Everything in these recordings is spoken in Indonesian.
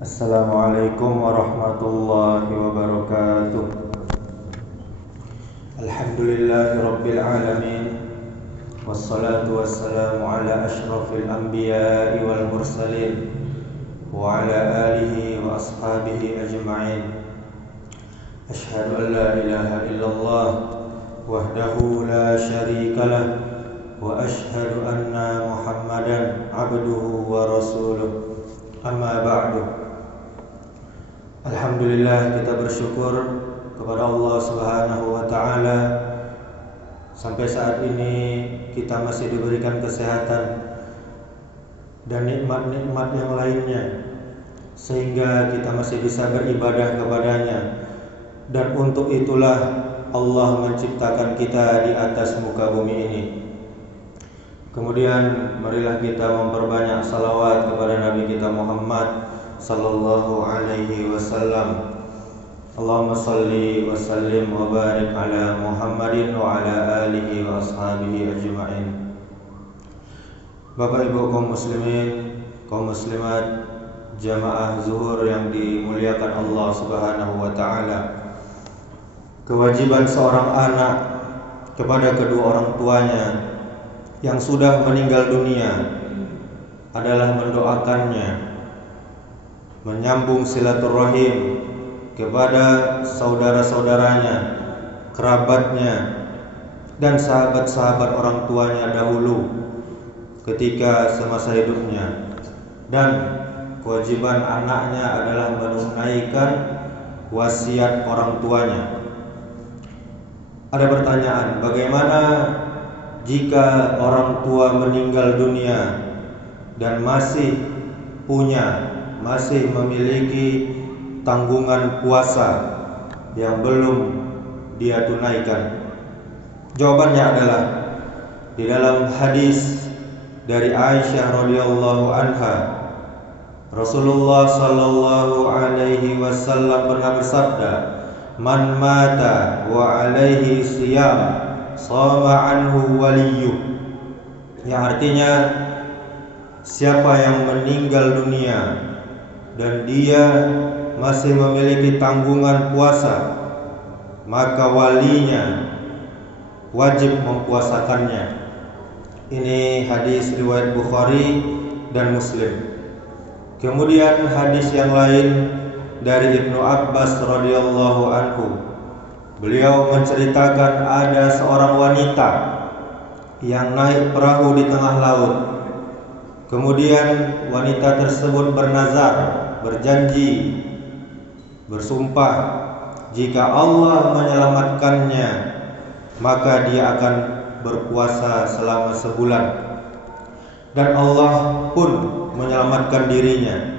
Assalamualaikum warahmatullahi wabarakatuh. Alhamdulillahi rabbil alamin. Wassalatu wassalamu ala ashrafil anbiya'i wal mursalin wa ala alihi wa ashabihi ajma'in. Ashhadu an la ilaha illallah wahdahu la syarika lah wa ashhadu anna Muhammadan abduhu wa rasuluh. Amma ba'du. Alhamdulillah, kita bersyukur kepada Allah Subhanahu wa ta'ala. Sampai saat ini kita masih diberikan kesehatan dan nikmat-nikmat yang lainnya, sehingga kita masih bisa beribadah kepadanya. Dan untuk itulah Allah menciptakan kita di atas muka bumi ini. Kemudian marilah kita memperbanyak salawat kepada Nabi kita Muhammad sallallahu alaihi wasallam. Allahumma salli wa sallim wa barik ala Muhammadin wa ala alihi wa ashabihi ajma'in. Bapak Ibu kaum muslimin, kaum muslimat, jamaah zuhur yang dimuliakan Allah Subhanahu wa taala. Kewajiban seorang anak kepada kedua orang tuanya yang sudah meninggal dunia adalah mendoakannya, menyambung silaturahim kepada saudara-saudaranya, kerabatnya, dan sahabat-sahabat orang tuanya dahulu ketika semasa hidupnya. Dan kewajiban anaknya adalah menunaikan wasiat orang tuanya. Ada pertanyaan, bagaimana jika orang tua meninggal dunia dan masih memiliki tanggungan puasa yang belum dia tunaikan? Jawabannya adalah di dalam hadis dari Aisyah radhiyallahu anha, Rasulullah sallallahu alaihi wasallam pernah bersabda, "Man mata wa alaihi siyam, shama anhu waliyuh." Yang artinya, siapa yang meninggal dunia dan dia masih memiliki tanggungan puasa, maka walinya wajib mempuasakannya. Ini hadis riwayat Bukhari dan Muslim. Kemudian hadis yang lain dari Ibnu Abbas radhiyallahu anhu. Beliau menceritakan ada seorang wanita yang naik perahu di tengah laut. Kemudian wanita tersebut berjanji, bersumpah, jika Allah menyelamatkannya, maka dia akan berpuasa selama sebulan. Dan Allah pun menyelamatkan dirinya.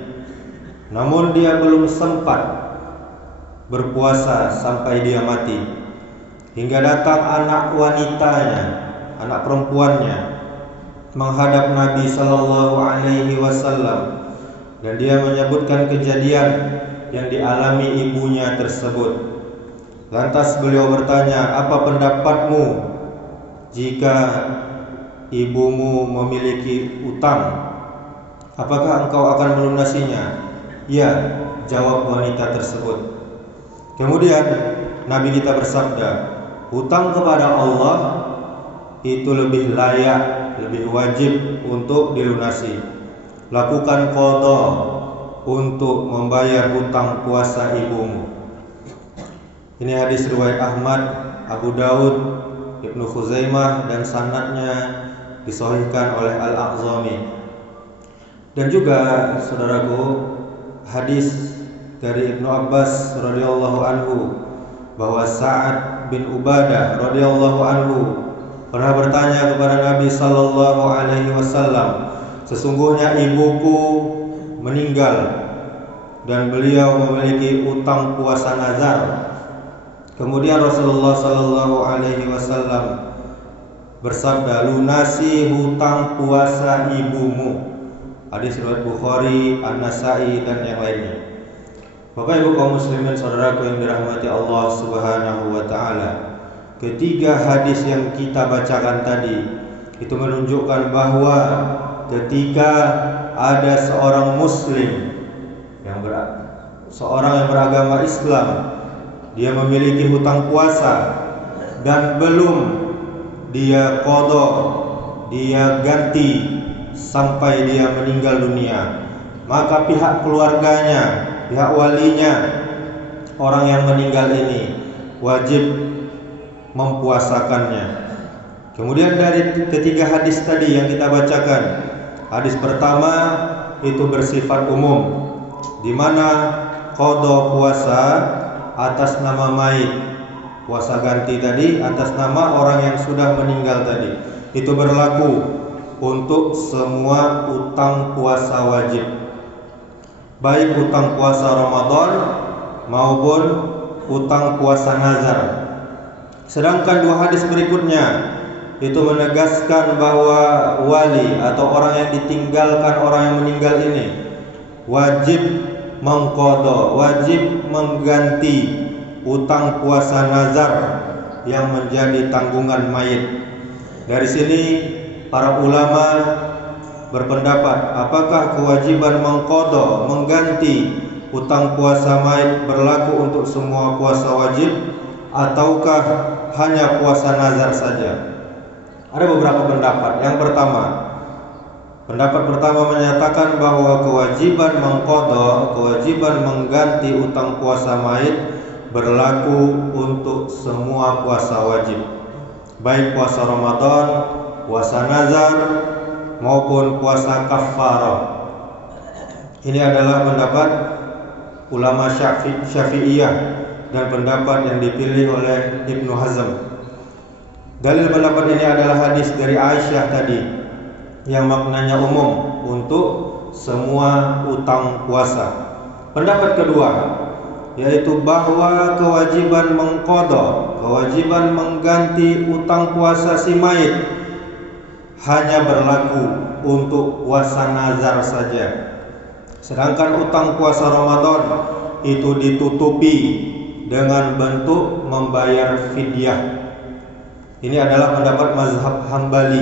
Namun dia belum sempat berpuasa sampai dia mati. Hingga datang anak wanitanya, anak perempuannya, menghadap Nabi sallallahu alaihi wasallam, dan dia menyebutkan kejadian yang dialami ibunya tersebut. Lantas beliau bertanya, "Apa pendapatmu jika ibumu memiliki utang? Apakah engkau akan melunasinya?" "Ya," jawab wanita tersebut. Kemudian Nabi kita bersabda, "Hutang kepada Allah itu lebih layak, lebih wajib untuk dilunasi. Lakukan qada untuk membayar hutang puasa ibumu." Ini hadis riwayat Ahmad, Abu Daud, Ibnu Khuzaimah, dan sanadnya disahihkan oleh Al-A'zami. Dan juga saudaraku, hadis dari Ibnu Abbas radhiyallahu anhu bahwa Sa'ad bin Ubadah radhiyallahu anhu pernah bertanya kepada Nabi sallallahu alaihi wasallam, "Sesungguhnya ibuku meninggal dan beliau memiliki utang puasa nazar." Kemudian Rasulullah sallallahu alaihi wasallam bersabda, "Lunasi hutang puasa ibumu." Hadis riwayat Bukhari, An-Nasa'i, dan yang lainnya. Bapak Ibu kaum muslimin, saudaraku yang dirahmati Allah Subhanahu wa taala, ketiga hadis yang kita bacakan tadi itu menunjukkan bahwa ketika ada seorang muslim yang seorang yang beragama Islam, dia memiliki hutang puasa dan belum dia qada, dia ganti sampai dia meninggal dunia, maka pihak keluarganya, pihak walinya orang yang meninggal ini wajib mempuasakannya. Kemudian dari ketiga hadis tadi yang kita bacakan, hadis pertama itu bersifat umum, di mana qada puasa atas nama mayit, puasa ganti tadi atas nama orang yang sudah meninggal tadi, itu berlaku untuk semua utang puasa wajib, baik utang puasa Ramadan maupun utang puasa nazar. Sedangkan dua hadis berikutnya itu menegaskan bahwa wali atau orang yang ditinggalkan orang yang meninggal ini wajib mengqada, wajib mengganti utang puasa nazar yang menjadi tanggungan mayit. Dari sini para ulama berpendapat apakah kewajiban mengqada, mengganti utang puasa mayit berlaku untuk semua puasa wajib ataukah hanya puasa nazar saja. Ada beberapa pendapat. Yang pertama, pendapat pertama menyatakan bahwa kewajiban mengqada, kewajiban mengganti utang puasa mayit berlaku untuk semua puasa wajib, baik puasa Ramadan, puasa nazar maupun puasa kafarah. Ini adalah pendapat ulama Syafi'iyah dan pendapat yang dipilih oleh Ibnu Hazm. Dalil pendapat ini adalah hadis dari Aisyah tadi yang maknanya umum untuk semua utang puasa. Pendapat kedua yaitu bahwa kewajiban mengqada, kewajiban mengganti utang puasa si mayit hanya berlaku untuk puasa nazar saja. Sedangkan utang puasa Ramadan itu ditutupi dengan bentuk membayar fidyah. Ini adalah pendapat mazhab Hambali,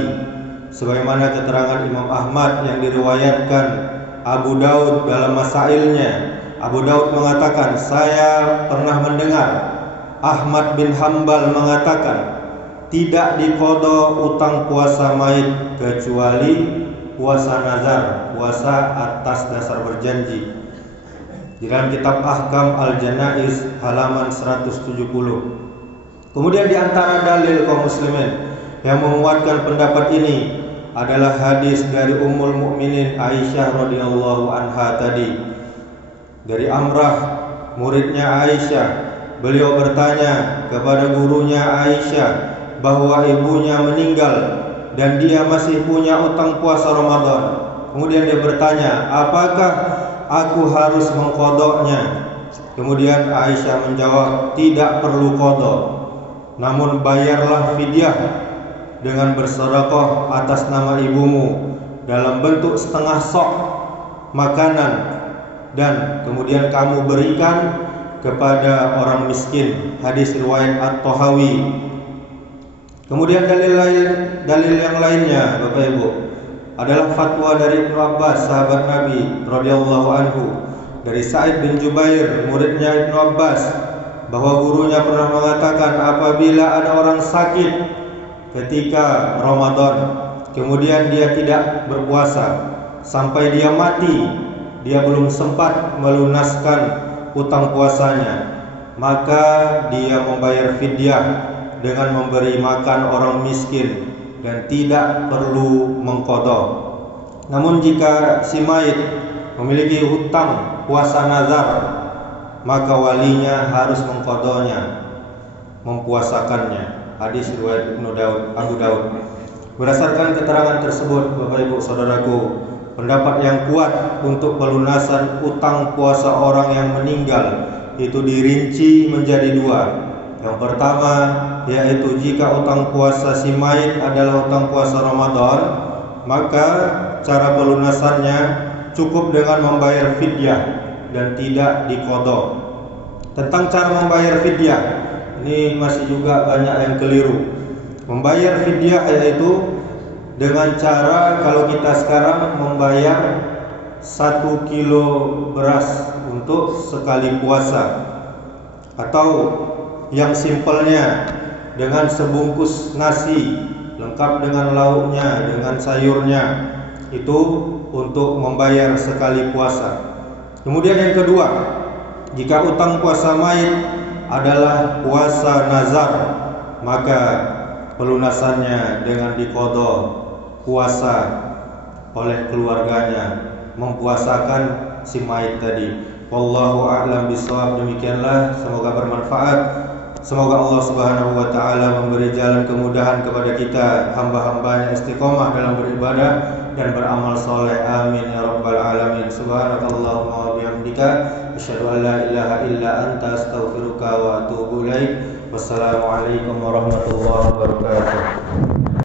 sebagaimana keterangan Imam Ahmad yang diriwayatkan Abu Daud dalam masailnya. Abu Daud mengatakan, saya pernah mendengar Ahmad bin Hambal mengatakan, tidak diqada utang puasa mayit kecuali puasa nazar, puasa atas dasar berjanji. Di dalam kitab Ahkam Al-Janaiz halaman 170. Kemudian di antara dalil kaum muslimin yang menguatkan pendapat ini adalah hadis dari Ummul Mukminin Aisyah radhiyallahu anha tadi. Dari Amrah, muridnya Aisyah, beliau bertanya kepada gurunya Aisyah bahwa ibunya meninggal dan dia masih punya utang puasa Ramadan. Kemudian dia bertanya, apakah aku harus mengqadanya? Kemudian Aisyah menjawab, tidak perlu qada, namun bayarlah fidyah dengan bersedekah atas nama ibumu dalam bentuk setengah sok makanan dan kemudian kamu berikan kepada orang miskin. Hadis riwayat At-Tahawi. Kemudian dalil yang lainnya Bapak Ibu adalah fatwa dari Ibnu Abbas, sahabat Nabi radhiyallahu anhu, dari Sa'id bin Jubair, muridnya Ibnu Abbas, bahwa gurunya pernah mengatakan apabila ada orang sakit ketika Ramadan kemudian dia tidak berpuasa sampai dia mati, dia belum sempat melunaskan utang puasanya, maka dia membayar fidyah dengan memberi makan orang miskin dan tidak perlu mengqada. Namun jika si mayit memiliki hutang puasa nazar, maka walinya harus mengqadanya, mempuasakannya. Hadis riwayat Abu Daud. Berdasarkan keterangan tersebut, Bapak Ibu Saudaraku, pendapat yang kuat untuk pelunasan utang puasa orang yang meninggal itu dirinci menjadi dua. Yang pertama yaitu jika utang puasa si mayit adalah utang puasa Ramadan, maka cara pelunasannya cukup dengan membayar fidyah dan tidak diqada. Tentang cara membayar fidyah, ini masih juga banyak yang keliru. Membayar fidyah yaitu dengan cara kalau kita sekarang membayar 1 kilo beras untuk sekali puasa, atau yang simpelnya dengan sebungkus nasi lengkap dengan lauknya, dengan sayurnya, itu untuk membayar sekali puasa. Kemudian yang kedua, jika utang puasa maid adalah puasa nazar, maka pelunasannya dengan diqadha puasa oleh keluarganya, mempuasakan si maid tadi. Wallahu a'lam bishawab. Demikianlah, semoga bermanfaat. Semoga Allah Subhanahu wa taala memberi jalan kemudahan kepada kita, hamba-hambanya istiqomah dalam beribadah dan beramal soleh. Amin ya rabbal alamin. Subhanakallahumma wa bihamdika asyhadu an la ilaha illa anta astaghfiruka wa atubu ilaik. Wassalamualaikum warahmatullahi wabarakatuh.